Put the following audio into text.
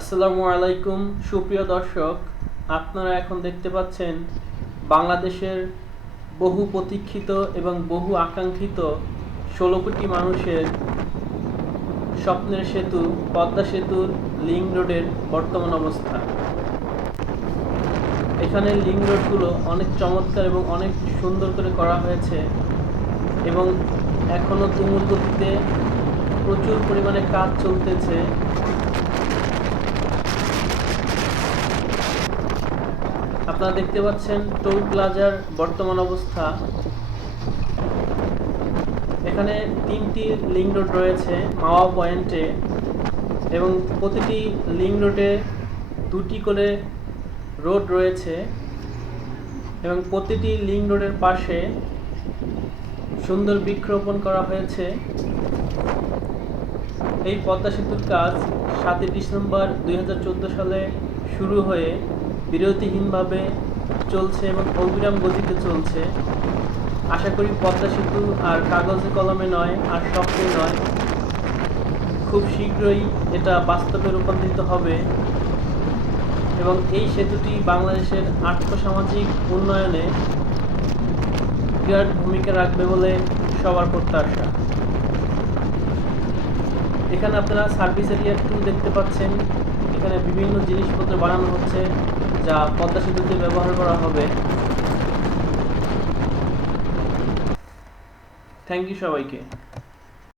আসসালামু আলাইকুম সুপ্রিয় দর্শক, আপনারা এখন দেখতে পাচ্ছেন বাংলাদেশের বহু প্রতীক্ষিত এবং বহু আকাঙ্ক্ষিত ১৬ কোটি মানুষের স্বপ্নের সেতু পদ্মা সেতুর লিংক রোডের বর্তমান অবস্থা। এখানে লিংক রোডগুলো অনেক চমৎকার এবং অনেক সুন্দর করে করা হয়েছে এবং এখনও তুমুল গতিতে প্রচুর পরিমাণে কাজ চলতেছে। আপনারা দেখতে পাচ্ছেন টোল প্লাজার বর্তমান অবস্থা। এখানে 3টি লিংক রোড রয়েছে মাওয়া পয়েন্টে এবং প্রতিটি লিংক রোডে 2টি করে রোড রয়েছে এবং প্রতিটি লিংক রোডের পাশে সুন্দর বৃক্ষরোপণ করা হয়েছে। এই পদ্মা সেতুর কাজ 7 ডিসেম্বর 2014 সালে শুরু হয়ে বিরতিহীনভাবে চলছে এবং অবিরাম গতিতে চলছে। আশা করি পদ্মা সেতু আর কাগজে কলমে নয়, আর স্বপ্নে নয়, খুব শীঘ্রই এটা বাস্তবে রূপান্তরিত হবে এবং এই সেতুটি বাংলাদেশের আর্থসামাজিক উন্নয়নে বিরাট ভূমিকা রাখবে বলে সবার প্রত্যাশা। এখানে আপনারা সার্ভিস এরিয়া 2 দেখতে পাচ্ছেন। এখানে বিভিন্ন জিনিসপত্র বানানো হচ্ছে যা পদ্মা সেতুতে ব্যবহার করা হবে। থ্যাংক ইউ সবাইকে।